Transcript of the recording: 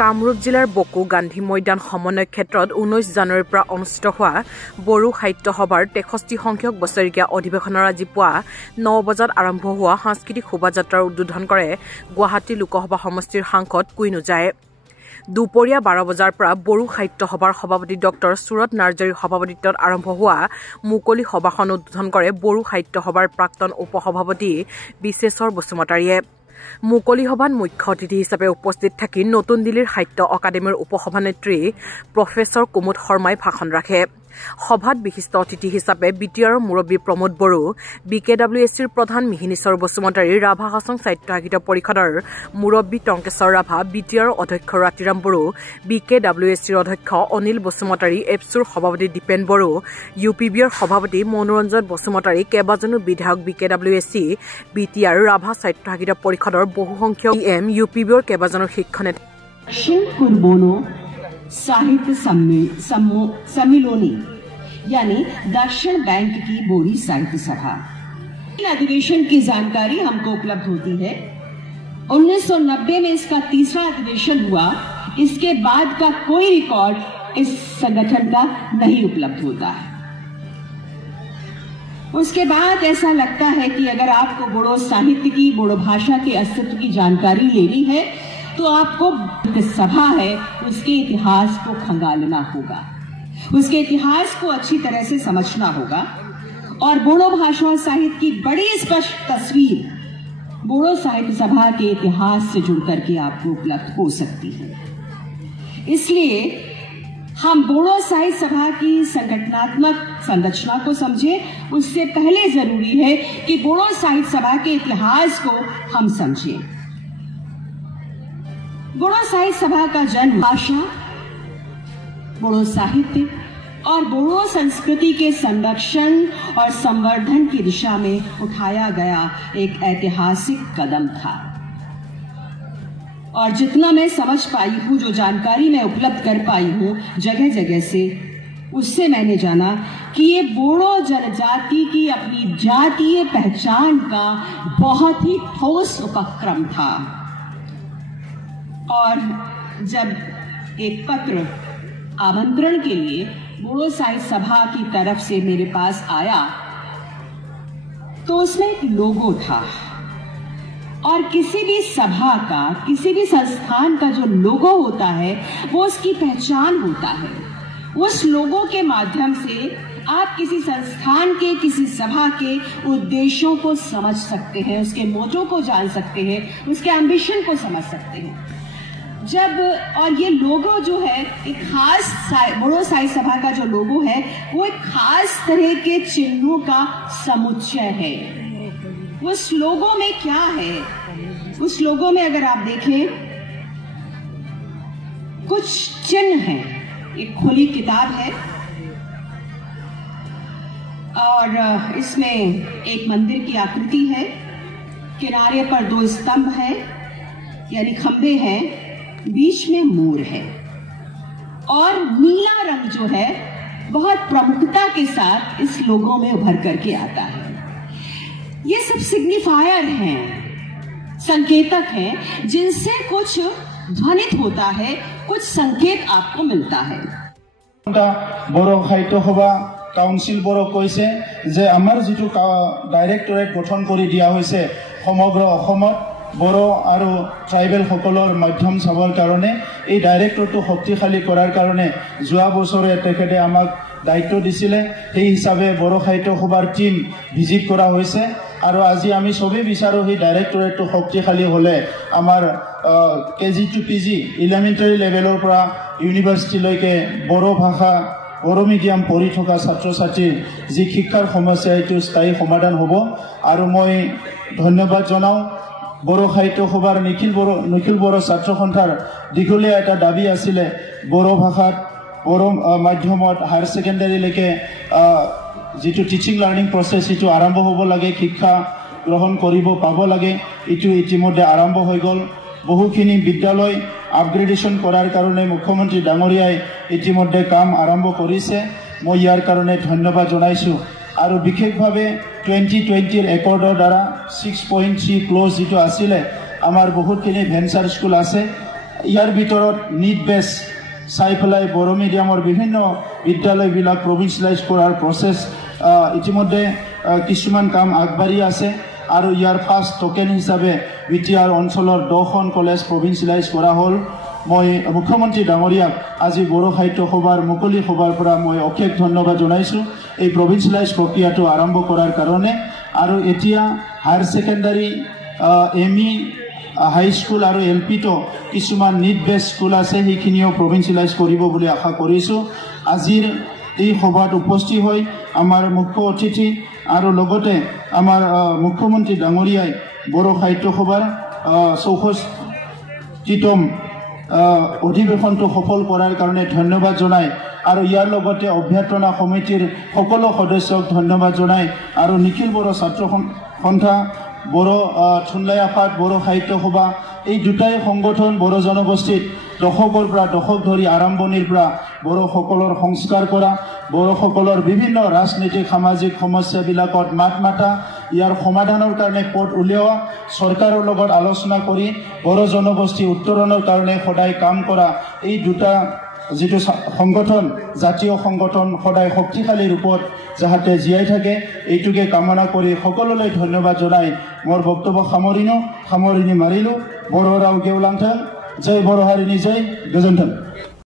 কামৰূপ জিলাৰ বকো গান্ধী ময়দান সমন্বয় ক্ষেত্ৰত 19 জানুৱাৰীৰ পৰা অনুষ্ঠিত হোৱা বড়ো সাহিত্য সভাৰ 63 সংখ্যক বছৰীয়া অধিৱেশনৰ আজি পুৱা 9 বজাত আৰম্ভ হোৱা সাংস্কৃতিক শোভাযাত্ৰাৰ উদ্বোধন কৰে গুৱাহাটী লোকসভা সমষ্টিৰ সাংসদ কুইনুজাই। দুপৰীয়া 12 বজাৰ পৰা বড়ো সাহিত্য সভাৰ সভাপতি ডক্টৰ সুৰত নাৰ্জাৰীৰ সভাপতিত্বত আৰম্ভ হোৱা মুকলি সভাখন উদ্বোধন কৰে বড়ো সাহিত্য সভাৰ প্ৰাক্তন উপসভাপতি বিশেশ্বৰ বসুমতাৰীয়ে। মুকলি সভাত মুখ্য অতিথি হিচাপে উপস্থিত থাকি নতুন দিল্লীৰ সাহিত্য অকাডেমীৰ উপসভানেত্ৰী প্ৰফেচৰ কুমুদ শৰ্মাই ভাষণ ৰাখে। সভাত বিশিষ্ট অতিথি হিচাপে বিটিআৰৰ মুৰব্বী প্ৰমোদ বড়ো, BKWSCৰ প্ৰধান মিহিনীশ্বৰ বসুমতাৰী, ৰাভা হাছং সাহিত্য সাহিত্য পৰিষদৰ মুৰব্বী টংকেশ্বৰ ৰাভা, BTRৰ অধ্যক্ষ ৰাতিৰাম বড়ো, BKWSCৰ অধ্যক্ষ অনিল বসুমতাৰী, এপছুৰ সভাপতি দীপেন বড়ো, UPBৰ সভাপতি মনোৰঞ্জন বসুমতাৰী, কেইবাজনো বিধায়ক, BKWSC, BTR, ৰাভা সাহিত্য সাহিত্য পৰিষদৰ বহুসংখ্যক EM, UPBৰ কেইবাজনো শিক্ষক साहित्य सम्मेलनी यानी दक्षिण बैंक की बोरी साहित्य सभा अधिवेशन की जानकारी हमको उपलब्ध होती है। 1990 में इसका तीसरा अधिवेशन हुआ। इसके बाद का कोई रिकॉर्ड इस संगठन का नहीं उपलब्ध होता है। उसके बाद ऐसा लगता है कि अगर आपको बोडो साहित्य की, बोडो भाषा के अस्तित्व की जानकारी लेनी है तो आपको सभा है उसके इतिहास को खंगालना होगा, उसके इतिहास को अच्छी तरह से समझना होगा और बोडो भाषा और साहित्य की बड़ी स्पष्ट तस्वीर बोडो साहित्य सभा के इतिहास से जुड़ करके आपको उपलब्ध हो सकती है। इसलिए हम बोडो साहित्य सभा की संगठनात्मक संरचना को समझें। उससे पहले जरूरी है कि बोडो साहित्य सभा के इतिहास को हम समझें। बोडो साहित्य सभा का जन्म भाषा, बोडो साहित्य और बोडो संस्कृति के संरक्षण और संवर्धन की दिशा में उठाया गया एक ऐतिहासिक कदम था। और जितना मैं समझ पाई हूं, जो जानकारी मैं उपलब्ध कर पाई हूं जगह जगह से, उससे मैंने जाना कि ये बोडो जनजाति की अपनी जातीय पहचान का बहुत ही ठोस उपक्रम था। और जब एक पत्र आमंत्रण के लिए बोडो साहित्य सभा की तरफ से मेरे पास आया तो उसमें एक लोगो था। और किसी भी सभा का, किसी भी संस्थान का जो लोगो होता है वो उसकी पहचान होता है। उस लोगो के माध्यम से आप किसी संस्थान के, किसी सभा के उद्देश्यों को समझ सकते हैं, उसके मोटो को जान सकते हैं, उसके एम्बिशन को समझ सकते हैं। जब और ये लोगो जो है एक खास बोडो साहित्य सभा का जो लोगो है वो एक खास तरह के चिन्हों का समुच्चय है। उस लोगो में क्या है? उस लोगो में अगर आप देखें कुछ चिन्ह हैं। एक खुली किताब है और इसमें एक मंदिर की आकृति है, किनारे पर 2 स्तंभ है यानी खंबे हैं, बीच में मोर है और नीला रंग जो है बहुत प्रमुखता के साथ इस लोगो में उभर करके आता है। ये सब सिग्निफायर हैं, संकेतक हैं जिनसे कुछ ध्वनित होता है, कुछ संकेत आपको मिलता है। बोडो साहित्य सभा काउन्सिल बोरो কৈছে যে আমাৰ যেটো ডাইৰেক্টৰেট গঠন কৰি দিয়া হৈছে সমগ্ৰ অসমত বড়ো আৰু ট্ৰাইবেল সকলৰ মাধ্যম চাবৰ কাৰণে এই ডাইৰেক্টৰটো শক্তিশালী কৰাৰ কাৰণে যোৱা বছৰে তেখেতে আমাক দায়িত্ব দিছিলে। সেই হিচাপে বড়ো সাহিত্য সভাৰ টিম ভিজিট কৰা হৈছে আৰু আজি আমি সবে বিচাৰো সেই ডাইৰেক্টৰেটটো শক্তিশালী হ'লে আমাৰ KG to PG এলিমেণ্টাৰী লেভেলৰ পৰা ইউনিভাৰ্চিটিলৈকে বড়ো ভাষা, বড়ো মিডিয়াম পঢ়ি থকা ছাত্ৰ ছাত্ৰীৰ যি শিক্ষাৰ সমস্যা এইটো স্থায়ী সমাধান হ'ব। আৰু মই ধন্যবাদ জনাওঁ বড়ো সাহিত্য সভাৰ নিখিল বড়ো ছাত্ৰ সন্থাৰ দীঘলীয়া এটা দাবী আছিলে বড়ো ভাষাত, বড়ো মাধ্যমত হায়াৰ ছেকেণ্ডাৰীলৈকে যেটো টিচিং লাৰ্নিং প্ৰচেছ এইটো আৰম্ভ হ'ব লাগে, শিক্ষা গ্ৰহণ কৰিব পাব লাগে। এইটো ইতিমধ্যে আৰম্ভ হৈ গ'ল। বহুখিনি বিদ্যালয় আপগ্ৰেডেশ্যন কৰাৰ কাৰণে মুখ্যমন্ত্ৰী ডাঙৰীয়াই ইতিমধ্যে কাম আৰম্ভ কৰিছে। মই ইয়াৰ কাৰণে ধন্যবাদ জনাইছোঁ। আৰু বিশেষভাৱে 2020 একৰ্ডৰ দ্বাৰা 6.3 ক্লজ যেটো আছিলে আমাৰ বহুতখিনি ভেঞ্চাৰ স্কুল আছে ইয়াৰ ভিতৰত নিট বেচ চাই পেলাই বড়ো মিডিয়ামৰ বিভিন্ন বিদ্যালয়বিলাক প্ৰভিন্সিয়েলাইজ কৰাৰ প্ৰচেছ ইতিমধ্যে কিছুমান কাম আগবাঢ়ি আছে আৰু ইয়াৰ ফাৰ্ষ্ট টোকেন হিচাপে বিটিআৰ অঞ্চলৰ 10খন কলেজ প্ৰভিন্সিয়েলাইজ কৰা হ'ল। মই মুখ্যমন্ত্ৰী ডাঙৰীয়াক আজি বড়ো সাহিত্য সভাৰ মুকলি সভাৰ পৰা মই অশেষ ধন্যবাদ জনাইছোঁ এই প্ৰভিন্সিয়েলাইজ প্ৰক্ৰিয়াটো আৰম্ভ কৰাৰ কাৰণে। আৰু এতিয়া হায়াৰ ছেকেণ্ডাৰী ME হাই স্কুল আৰু LPতো কিছুমান নিট বেচ স্কুল আছে, সেইখিনিও প্ৰভিন্সিয়েলাইজ কৰিব বুলি আশা কৰিছোঁ। আজিৰ এই সভাত উপস্থিত হৈ আমাৰ মুখ্য অতিথি আৰু লগতে আমাৰ মুখ্যমন্ত্ৰী ডাঙৰীয়াই বড়ো সাহিত্য সভাৰ 64তম অধিৱেশনটো সফল কৰাৰ কাৰণে ধন্যবাদ জনাই আৰু ইয়াৰ লগতে অভ্যৰ্থনা সমিতিৰ সকলো সদস্যক ধন্যবাদ জনাই আৰু নিখিল বড়ো ছাত্ৰ সন্থা, বড়ো থুনলাই আফাদ, বড়ো সাহিত্য সভা এই দুটাই সংগঠন বড়ো জনগোষ্ঠীত দশকৰ পৰা দশক ধৰি আৰম্ভণিৰ পৰা বড়োসকলৰ সংস্কাৰ কৰা, বড়োসকলৰ বিভিন্ন ৰাজনৈতিক সামাজিক সমস্যাবিলাকত মাত মাতা, ইয়াৰ সমাধানৰ কাৰণে পথ উলিওৱা, চৰকাৰৰ লগত আলোচনা কৰি বড়ো জনগোষ্ঠী উত্তৰণৰ কাৰণে সদায় কাম কৰা এই দুটা যিটো সংগঠন জাতীয় সংগঠন সদায় শক্তিশালী ৰূপত যাতে জীয়াই থাকে এইটোকে কামনা কৰি সকলোলৈ ধন্যবাদ জনাই মোৰ বক্তব্য সামৰণি মাৰিলোঁ। বড়ো ৰাও গেউলাংথাং, জয় বড়ো হাৰিনি জয়, গোজোন্থাং।